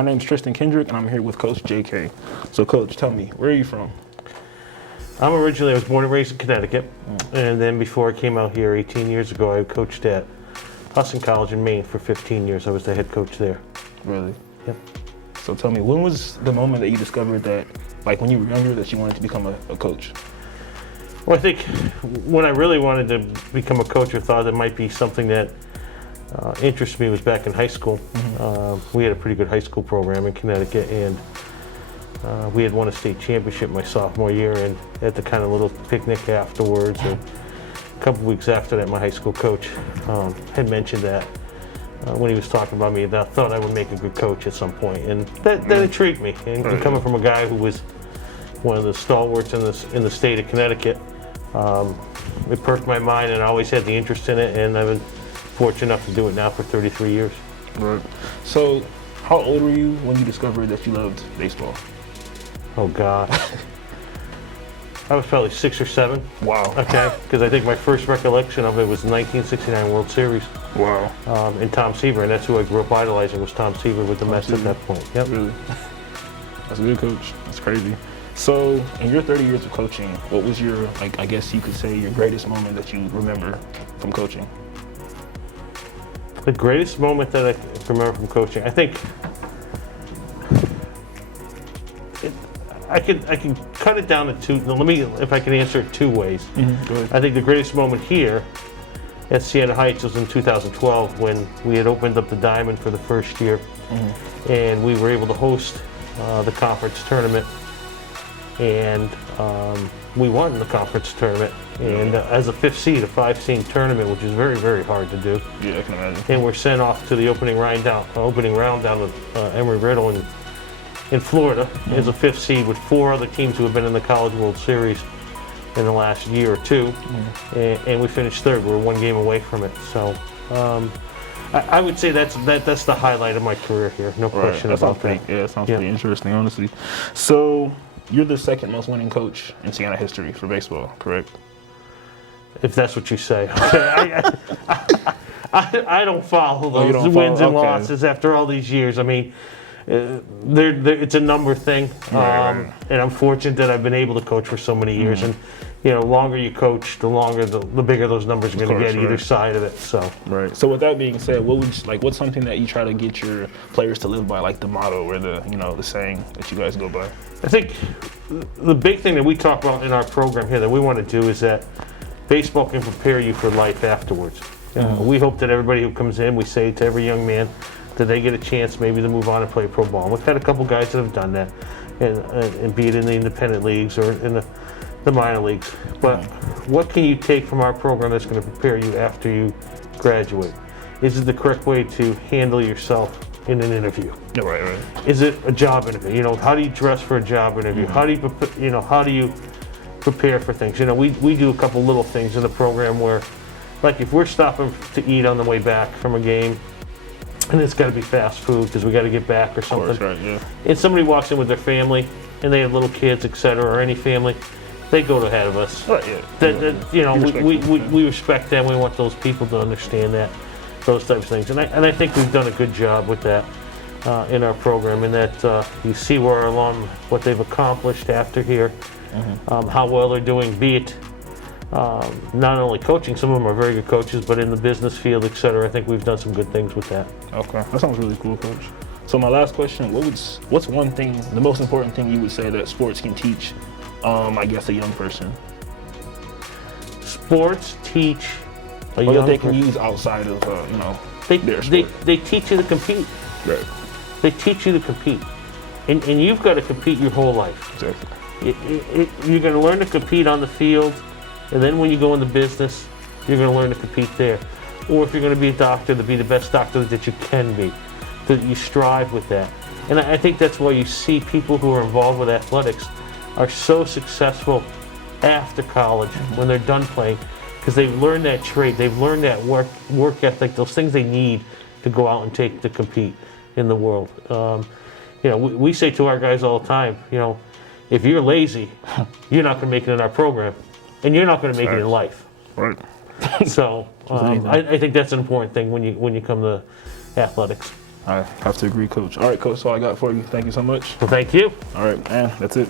My name's Tristen Kendrick, and I'm here with Coach JK. So, Coach, tell me, where are you from? I was born and raised in Connecticut, and then before I came out here 18 years ago, I coached at Hudson College in Maine for 15 years. I was the head coach there. Really? Yep. So tell me, when was the moment that you discovered that, like when you were younger, that you wanted to become a coach? Well, I think when I really wanted to become a coach or thought it might be something that interested me was back in high school. We had a pretty good high school program in Connecticut, and we had won a state championship my sophomore year, and at the kind of little picnic afterwards, and a couple weeks after that, my high school coach had mentioned that when he was talking about me, that I thought I would make a good coach at some point, and that intrigued me. And coming from a guy who was one of the stalwarts in the state of Connecticut, it perked my mind, and I always had the interest in it, and I've been fortunate enough to do it now for 33 years. Right. So, how old were you when you discovered that you loved baseball? Oh God. I was probably 6 or 7. Wow. Okay, because I think my first recollection of it was the 1969 World Series. Wow. And Tom Seaver, and that's who I grew up idolizing, was Tom Seaver with the Mets at that point. Yep. Really? That's a good coach. That's crazy. So, in your 30 years of coaching, what was your, like, I guess you could say, your greatest moment that you remember from coaching? The greatest moment that I can remember from coaching, I think, I can cut it down to two. Let me, if I can answer it two ways. Go ahead. I think the greatest moment here at Siena Heights was in 2012 when we had opened up the Diamond for the first year, and we were able to host the conference tournament, and we won the conference tournament. And as a 5th seed, a 5-seed tournament, which is very, very hard to do. Yeah, I can imagine. And we're sent off to the opening round down with Emory-Riddle in Florida as a 5th seed with 4 other teams who have been in the College World Series in the last year or two. And we finished 3rd. We were 1 game away from it. So I would say that's the highlight of my career here. No question about that. Yeah, that sounds pretty interesting, honestly. So you're the 2nd most winning coach in Siena history for baseball, correct? If that's what you say. Okay. I don't follow those wins and losses after all these years. I mean, it's a number thing, and I'm fortunate that I've been able to coach for so many years. And the longer you coach, the bigger those numbers are going to get either side of it. So So with that being said, what's something that you try to get your players to live by, like the motto or the saying that you guys go by? I think the big thing that we talk about in our program here that we want to do is that baseball can prepare you for life afterwards. We hope that everybody who comes in, we say to every young man that they get a chance maybe to move on and play pro ball. And we've had a couple guys that have done that, and be it in the independent leagues or in the minor leagues. But what can you take from our program that's going to prepare you after you graduate? Is it the correct way to handle yourself in an interview? Right. Is it a job interview? How do you dress for a job interview? How do you prepare for things? We do a couple little things in the program where, like, if we're stopping to eat on the way back from a game, and it's got to be fast food because we got to get back or something. Of course, right, and somebody walks in with their family and they have little kids, etc., or any family, they go ahead of us. Right, We respect them. We want those people to understand that, those types of things. And I think we've done a good job with that in our program, in that you see where our alum, what they've accomplished after here, how well they're doing, be it not only coaching, some of them are very good coaches, but in the business field, etc. I think we've done some good things with that. Okay, that sounds really cool, Coach. So my last question, what's one thing, the most important thing you would say that sports can teach, I guess, a young person? Sports teach a or young that they can person. use outside of, their sport. They teach you to compete. Right. They teach you to compete. And you've got to compete your whole life. Exactly. You're going to learn to compete on the field, and then when you go into business, you're going to learn to compete there. Or if you're going to be a doctor, to be the best doctor that you can be, that you strive with that. And I think that's why you see people who are involved with athletics are so successful after college when they're done playing, because they've learned that trade, they've learned that work ethic, those things they need to go out and take to compete in the world. We say to our guys all the time, if you're lazy, you're not going to make it in our program, and you're not going to make it in life. Right. So I think that's an important thing when you come to athletics. I have to agree, Coach. All right, Coach, that's all I got for you. Thank you so much. Well, thank you. All right, man, that's it.